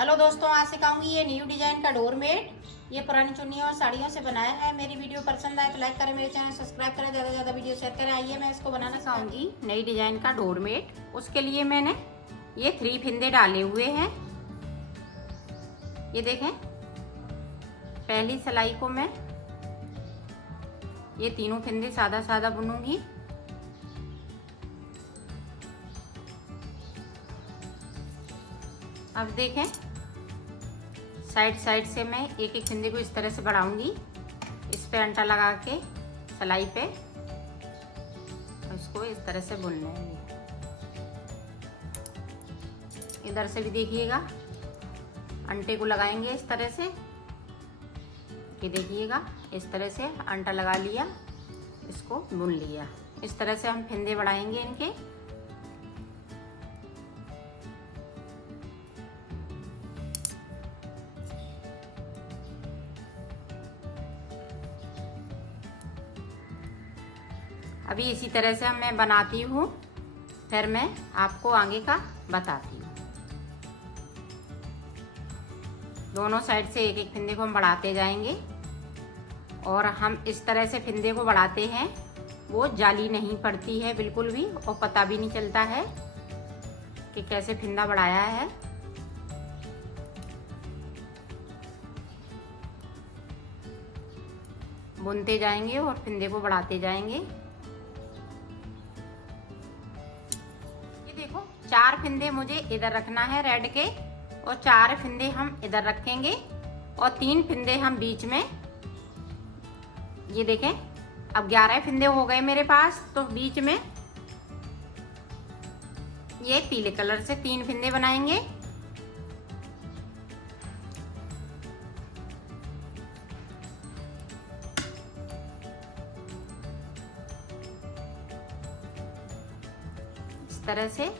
Hello दोस्तों, आज सिखाऊंगी ये न्यू डिजाइन का डोरमेट। ये पुरानी चुन्नियों और साड़ियों से बनाया है। मेरी वीडियो पसंद आए तो लाइक करें, मेरे चैनल सब्सक्राइब करें, ज़्यादा से ज़्यादा वीडियो शेयर करें। आइए मैं इसको बनाना सिखाऊंगी नई डिजाइन का डोरमेट। उसके लिए मैंने ये 3 फिंदे डाले हुए हैं। ये देखें, पहली सिलाई को मैं ये तीनों फिंदे सादा सादा बुनूंगी। अब देखें, साइड साइड से मैं एक एक फिंदे को इस तरह से बढ़ाऊंगी। इस पे अंटा लगा के सिलाई पे इसको इस तरह से बुन लेंगे। इधर से भी देखिएगा, अंटे को लगाएंगे इस तरह से। ये देखिएगा, इस तरह से अंटा लगा लिया, इसको बुन लिया। इस तरह से हम फिंदे बढ़ाएंगे इनके। अभी इसी तरह से मैं बनाती हूँ, फिर मैं आपको आगे का बताती हूँ। दोनों साइड से एक एक फिंदे को हम बढ़ाते जाएंगे और हम इस तरह से फिंदे को बढ़ाते हैं, वो जाली नहीं पड़ती है बिल्कुल भी, और पता भी नहीं चलता है कि कैसे फिंदा बढ़ाया है। बुनते जाएंगे और फिंदे को बढ़ाते जाएंगे। 4 फिंदे मुझे इधर रखना है रेड के, और 4 फिंदे हम इधर रखेंगे, और 3 फिंदे हम बीच में। ये देखें, अब 11 फिंदे हो गए मेरे पास। तो बीच में ये पीले कलर से 3 फिंदे बनाएंगे। इस तरह से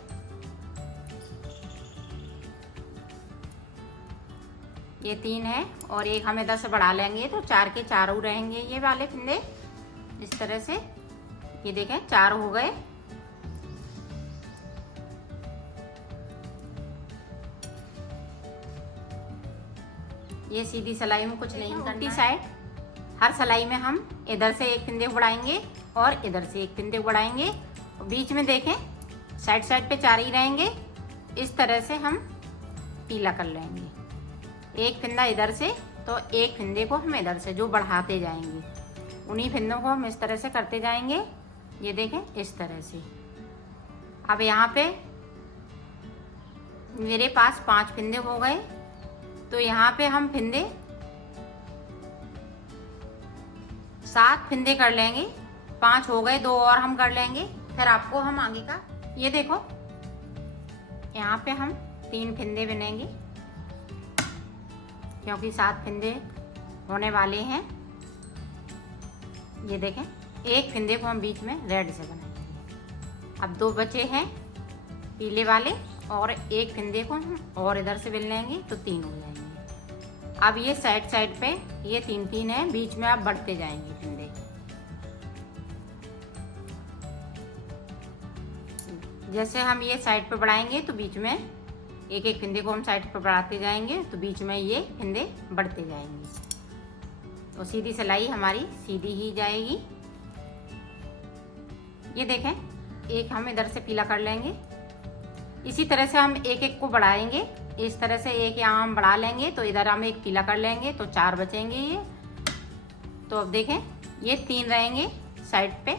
ये 3 है, और एक हम इधर से बढ़ा लेंगे तो 4 के 4 रहेंगे ये वाले फिंदे। इस तरह से ये देखें, 4 हो गए। ये सीधी सिलाई में कुछ नहीं करना है। साइड हर सिलाई में हम इधर से एक फिंदे बढ़ाएंगे और इधर से एक फिंदे बढ़ाएंगे। बीच में देखें, साइड साइड पे 4 ही रहेंगे। इस तरह से हम पीला कर लेंगे। एक फिंदा इधर से तो एक फिंदे को हम इधर से जो बढ़ाते जाएंगे, उन्हीं फिंदों को हम इस तरह से करते जाएंगे। ये देखें, इस तरह से। अब यहाँ पे मेरे पास 5 फिंदे हो गए, तो यहाँ पे हम फिंदे 7 फिंदे कर लेंगे। 5 हो गए, 2 और हम कर लेंगे, फिर आपको हम आगे का। ये देखो, यहाँ पे हम 3 फिंदे बुनेंगे क्योंकि 7 फिंदे होने वाले हैं। ये देखें, एक फिंदे को हम बीच में रेड से बनाएंगे। अब 2 बचे हैं पीले वाले, और एक फिंदे को हम और इधर से बिल लेंगे तो 3 हो जाएंगे। अब ये साइड साइड पे ये 3-3 है, बीच में आप बढ़ते जाएंगे फिंदे। जैसे हम ये साइड पे बढ़ाएंगे तो बीच में एक एक फिंदे को हम साइड पर बढ़ाते जाएंगे, तो बीच में ये फिंदे बढ़ते जाएंगे, तो सीधी सिलाई हमारी सीधी ही जाएगी। ये देखें, एक हम इधर से पीला कर लेंगे। इसी तरह से हम एक एक को बढ़ाएंगे। इस तरह से एक यहाँ हम बढ़ा लेंगे, तो इधर हम एक पीला कर लेंगे, तो 4 बचेंगे ये। तो अब देखें, ये 3 रहेंगे साइड पे।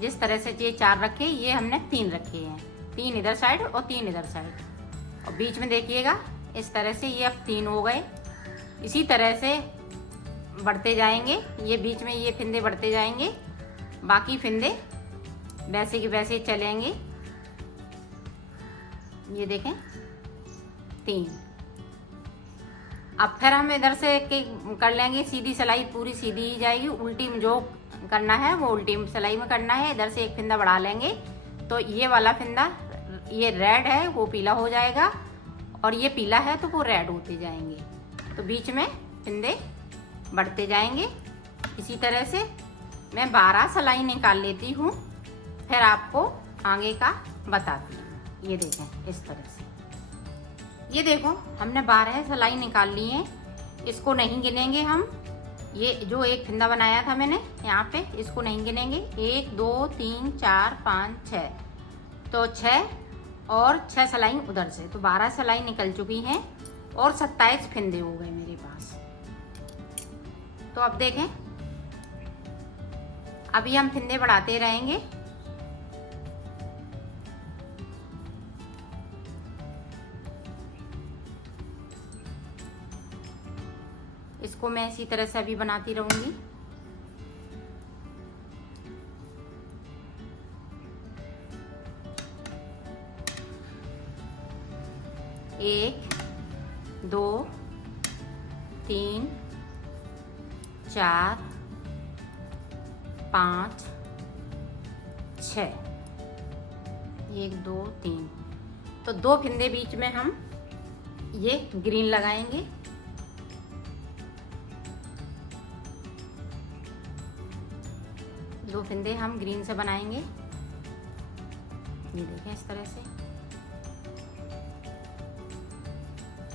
जिस तरह से ये 4 रखे, ये हमने 3 रखे हैं। 3 इधर साइड और 3 इधर साइड, और बीच में देखिएगा इस तरह से ये अब 3 हो गए। इसी तरह से बढ़ते जाएंगे, ये बीच में ये फिंदे बढ़ते जाएंगे, बाकी फिंदे वैसे के वैसे चलेंगे। ये देखें, 3। अब फिर हम इधर से कर लेंगे सीधी सिलाई, पूरी सीधी ही जाएगी। उल्टी में जो करना है वो उल्टी सिलाई में करना है। इधर से एक फिंदा बढ़ा लेंगे, तो ये वाला फिंदा, ये रेड है वो पीला हो जाएगा, और ये पीला है तो वो रेड होते जाएंगे। तो बीच में फिंदे बढ़ते जाएंगे। इसी तरह से मैं 12 सिलाई निकाल लेती हूँ, फिर आपको आगे का बताती हूँ। ये देखें, इस तरह से ये देखो हमने 12 सिलाई निकाल ली है। इसको नहीं गिनेंगे हम। ये जो एक फिंदा बनाया था मैंने यहाँ पे, इसको नहीं गिनेंगे। 1 2 3 4 5 6, तो 6 और 6 सिलाई उधर से, तो 12 सिलाई निकल चुकी हैं और 27 फिंदे हो गए मेरे पास। तो अब देखें, अभी हम फिंदे बढ़ाते रहेंगे। इसको मैं इसी तरह से अभी बनाती रहूंगी। एक 2 3 4 5 6, 1 2 3, तो 2 फिंदे बीच में हम ये ग्रीन लगाएंगे। दो फिंदे हम ग्रीन से बनाएंगे। ये देखें इस तरह से।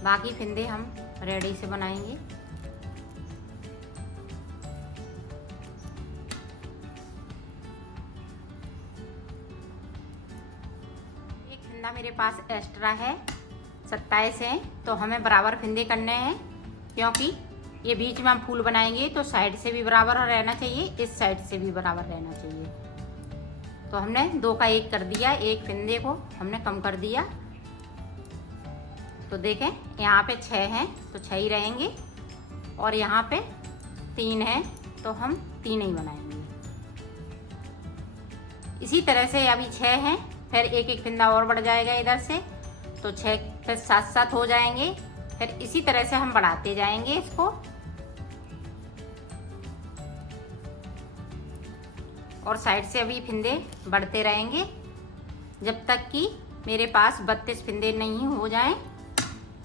बाकी फिंदे हम रेडी से बनाएंगे। एक फिंदा मेरे पास एक्स्ट्रा है, 27 है, तो हमें बराबर फिंदे करने हैं, क्योंकि ये बीच में हम फूल बनाएंगे तो साइड से भी बराबर रहना चाहिए, इस साइड से भी बराबर रहना चाहिए। तो हमने 2 का 1 कर दिया, एक फिंदे को हमने कम कर दिया। तो देखें यहाँ पे 6 हैं तो 6 ही रहेंगे, और यहाँ पे 3 हैं तो हम 3 ही बनाएंगे। इसी तरह से अभी 6 हैं, फिर एक एक फिंदा और बढ़ जाएगा इधर से, तो 6 फिर 7 हो जाएंगे। फिर इसी तरह से हम बढ़ाते जाएंगे इसको, और साइड से अभी फिंदे बढ़ते रहेंगे जब तक कि मेरे पास 32 फिंदे नहीं हो जाएं।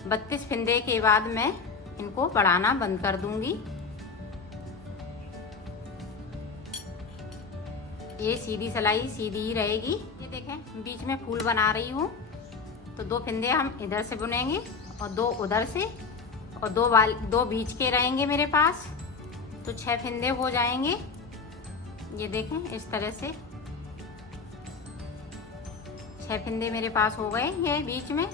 32 फिंदे के बाद मैं इनको बढ़ाना बंद कर दूंगी। ये सीधी सिलाई सीधी ही रहेगी। ये देखें बीच में फूल बना रही हूँ, तो 2 फिंदे हम इधर से बुनेंगे और 2 उधर से, और 2 बीच के रहेंगे मेरे पास, तो 6 फिंदे हो जाएंगे। ये देखें इस तरह से 6 फिंदे मेरे पास हो गए ये बीच में,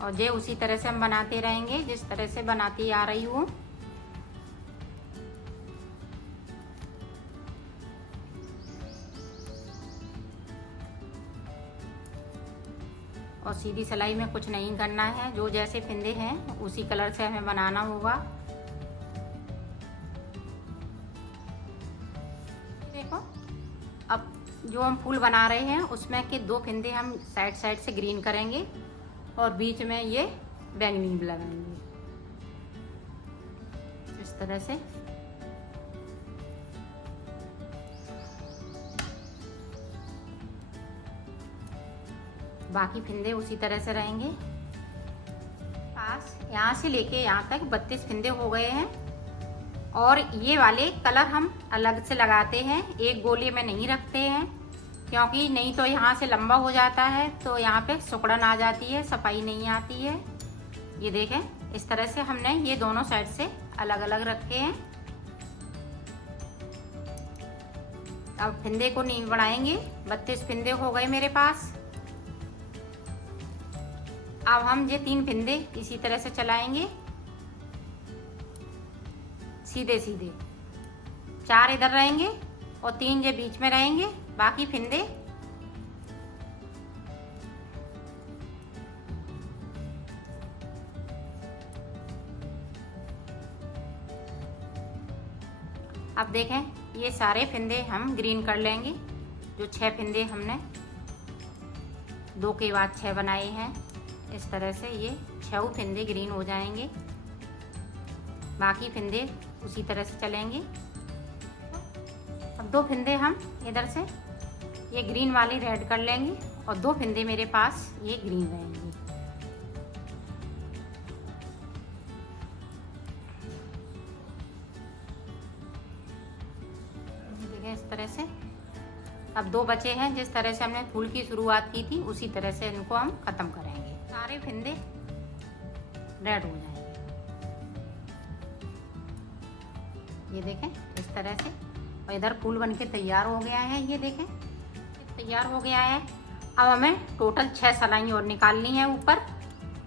और ये उसी तरह से हम बनाते रहेंगे जिस तरह से बनाती आ रही हूँ। और सीधी सिलाई में कुछ नहीं करना है, जो जैसे फिंदे हैं उसी कलर से हमें बनाना होगा। देखो अब जो हम फूल बना रहे हैं उसमें के 2 फिंदे हम साइड साइड से ग्रीन करेंगे और बीच में ये बैंगनी लगाएंगे इस तरह से। बाकी फिंदे उसी तरह से रहेंगे। पास यहाँ से लेके यहाँ तक 32 फिंदे हो गए हैं, और ये वाले कलर हम अलग से लगाते हैं, एक गोले में नहीं रखते हैं, क्योंकि नहीं तो यहाँ से लंबा हो जाता है तो यहाँ पे सुकड़न आ जाती है, सफाई नहीं आती है। ये देखें इस तरह से हमने ये दोनों साइड से अलग अलग रखे हैं। अब फिंदे को नहीं बढ़ाएंगे, 32 फिंदे हो गए मेरे पास। अब हम ये 3 फिंदे इसी तरह से चलाएंगे सीधे सीधे। 4 इधर रहेंगे और 3 ये बीच में रहेंगे। बाकी फिंदे अब देखें ये सारे फिंदे हम ग्रीन कर लेंगे। जो 6 फिंदे हमने 2 के बाद 6 बनाए हैं, इस तरह से ये 6 फिंदे ग्रीन हो जाएंगे। बाकी फिंदे उसी तरह से चलेंगे। अब 2 फिंदे हम इधर से ये ग्रीन वाली रेड कर लेंगे, और 2 फिंदे मेरे पास ये ग्रीन रहेंगे। देखिए इस तरह से अब 2 बचे हैं। जिस तरह से हमने फूल की शुरुआत की थी उसी तरह से इनको हम खत्म करेंगे। सारे फंदे रेड हो जाएंगे। ये देखें इस तरह से। और इधर फूल बनके तैयार हो गया है। ये देखें तैयार हो गया है। अब हमें टोटल 6 सलाई और निकालनी है ऊपर,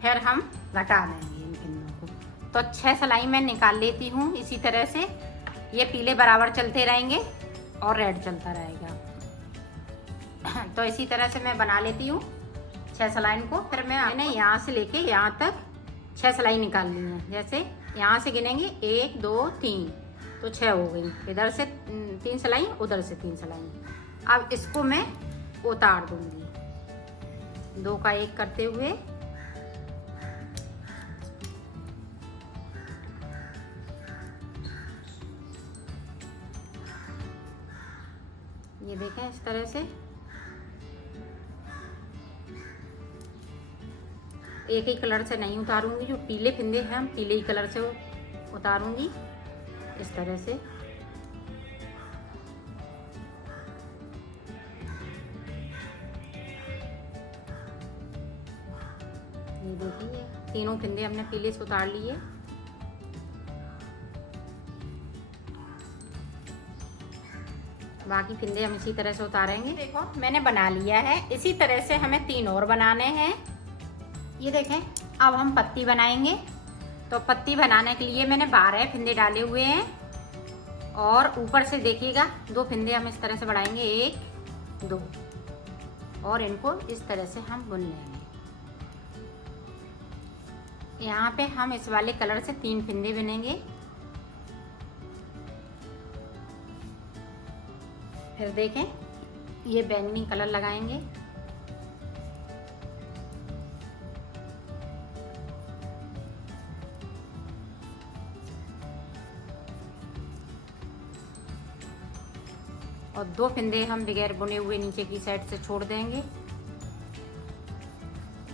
फिर हम घटा देंगे इन फंदों को। तो 6 सलाई मैं निकाल लेती हूँ। इसी तरह से ये पीले बराबर चलते रहेंगे और रेड चलता रहेगा। तो इसी तरह से मैं बना लेती हूँ 6 सलाई को। फिर मैंने यहाँ से लेके यहाँ तक 6 सलाई निकाल ली है। जैसे यहाँ से गिनेंगे 1 2 3 तो 6 हो गई। इधर से 3 सलाई, उधर से 3 सलाई। अब इसको मैं उतार दूंगी 2 का 1 करते हुए। ये देखें इस तरह से एक ही कलर से नहीं उतारूंगी। जो पीले फंदे हैं हम पीले ही कलर से उतारूंगी इस तरह से। ये देखिए तीनों फंदे हमने पीले से उतार लिए। बाकी फंदे हम इसी तरह से उतारेंगे। देखो मैंने बना लिया है। इसी तरह से हमें 3 और बनाने हैं। ये देखें अब हम पत्ती बनाएंगे। तो पत्ती बनाने के लिए मैंने 12 फंदे डाले हुए हैं। और ऊपर से देखिएगा 2 फंदे हम इस तरह से बढ़ाएंगे 1 2 और इनको इस तरह से हम बुन लेंगे। यहाँ पे हम इस वाले कलर से 3 फंदे बुनेंगे। फिर देखें ये बैंगनी कलर लगाएंगे। और 2 फंदे हम बगैर बुने हुए नीचे की साइड से छोड़ देंगे।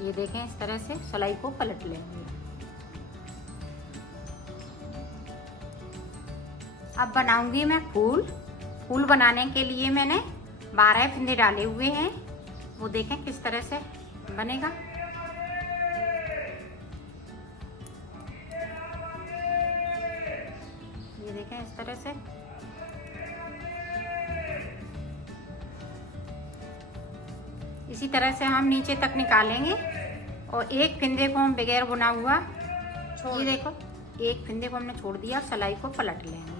ये देखें इस तरह से सिलाई को पलट लेंगे। अब बनाऊंगी मैं फूल। फूल बनाने के लिए मैंने 12 फंदे डाले हुए हैं। वो देखें किस तरह से बनेगा। ये देखें इस तरह से। इसी तरह से हम नीचे तक निकालेंगे। और एक फंदे को हम बगैर बुना हुआ ये देखो एक फंदे को हमने छोड़ दिया। सिलाई को पलट लेंगे।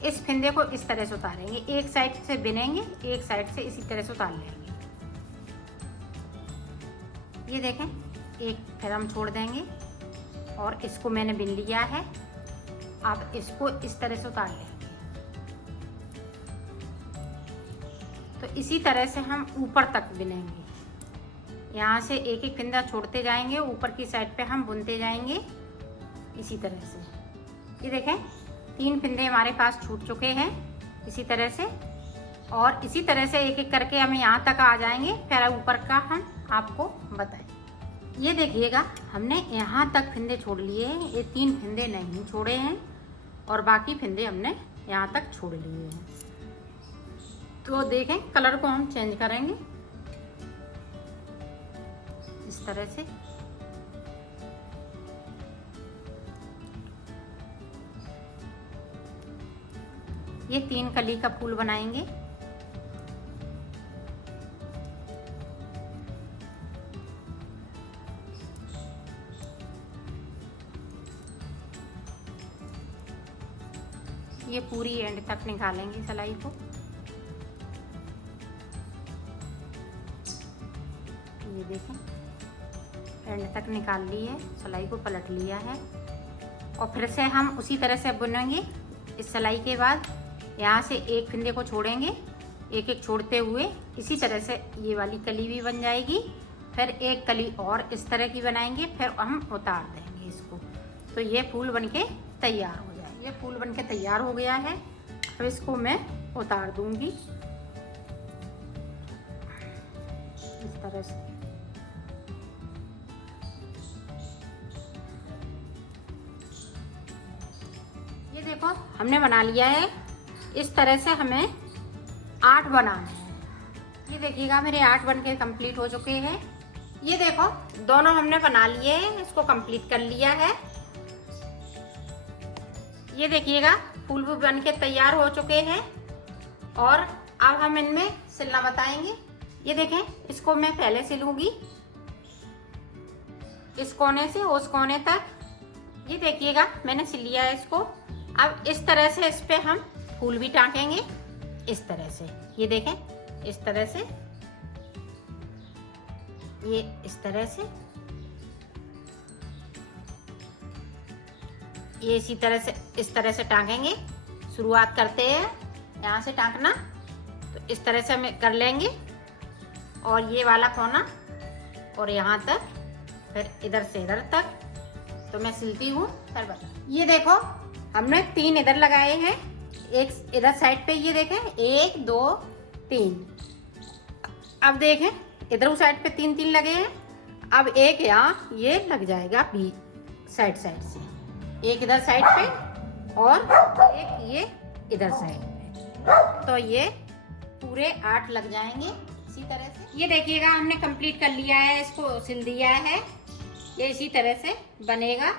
इस फंदे को इस तरह से उतारेंगे। एक साइड से बिनेंगे, एक साइड से इसी तरह से उतार लेंगे। ये देखें एक फिर हम छोड़ देंगे और इसको मैंने बिन लिया है। अब इसको इस तरह से उतार लेंगे। तो इसी तरह से हम ऊपर तक बिनेंगे। यहाँ से एक एक फंदा छोड़ते जाएंगे, ऊपर की साइड पे हम बुनते जाएंगे इसी तरह से। ये देखें 3 फंदे हमारे पास छूट चुके हैं इसी तरह से। और इसी तरह से एक एक करके हम यहाँ तक आ जाएंगे। फिर ऊपर का हम आपको बताएं। ये देखिएगा हमने यहाँ तक फंदे छोड़ लिए हैं। ये 3 फंदे नहीं छोड़े हैं और बाकी फंदे हमने यहाँ तक छोड़ लिए हैं। तो देखें कलर को हम चेंज करेंगे इस तरह से। ये 3 कली का फूल बनाएंगे। ये पूरी एंड तक निकालेंगे सिलाई को। ये देखें एंड तक निकाल ली है, सिलाई को पलट लिया है। और फिर से हम उसी तरह से बुनेंगे। इस सिलाई के बाद यहाँ से एक फंदे को छोड़ेंगे, एक एक छोड़ते हुए इसी तरह से ये वाली कली भी बन जाएगी। फिर एक कली और इस तरह की बनाएंगे, फिर हम उतार देंगे इसको। तो ये फूल बनके तैयार हो जाएगा। ये फूल बनके तैयार हो गया है। अब इसको मैं उतार दूंगी इस तरह से। ये देखो हमने बना लिया है। इस तरह से हमें 8 बनाना है। ये देखिएगा मेरे 8 बनके कंप्लीट हो चुके हैं। ये देखो दोनों हमने बना लिए हैं, इसको कंप्लीट कर लिया है। ये देखिएगा फूल भी बन के तैयार हो चुके हैं और अब हम इनमें सिलना बताएंगे। ये देखें, इसको मैं पहले सिलूंगी इस कोने से उस कोने तक। ये देखिएगा मैंने सिल लिया है इसको। अब इस तरह से इस पे हम फूल भी टाँकेंगे इस तरह से। ये देखें इस तरह से, ये इस तरह से, ये इसी तरह से इस तरह से टाँकेंगे। शुरुआत करते हैं यहाँ से टाँकना, तो इस तरह से हम कर लेंगे और ये वाला कोना और यहाँ तक, फिर इधर से इधर तक। तो मैं सिलती हूँ फिर बता। ये देखो हमने 3 इधर लगाए हैं, एक इधर साइड पे। ये देखें 1 2 3। अब देखें इधर उस साइड पे 3 लगे हैं। अब एक यहाँ ये लग जाएगा भी साइड से, एक इधर साइड पे और एक ये इधर साइड पे। तो ये पूरे 8 लग जाएंगे इसी तरह से। ये देखिएगा हमने कंप्लीट कर लिया है, इसको सिल दिया है। ये इसी तरह से बनेगा।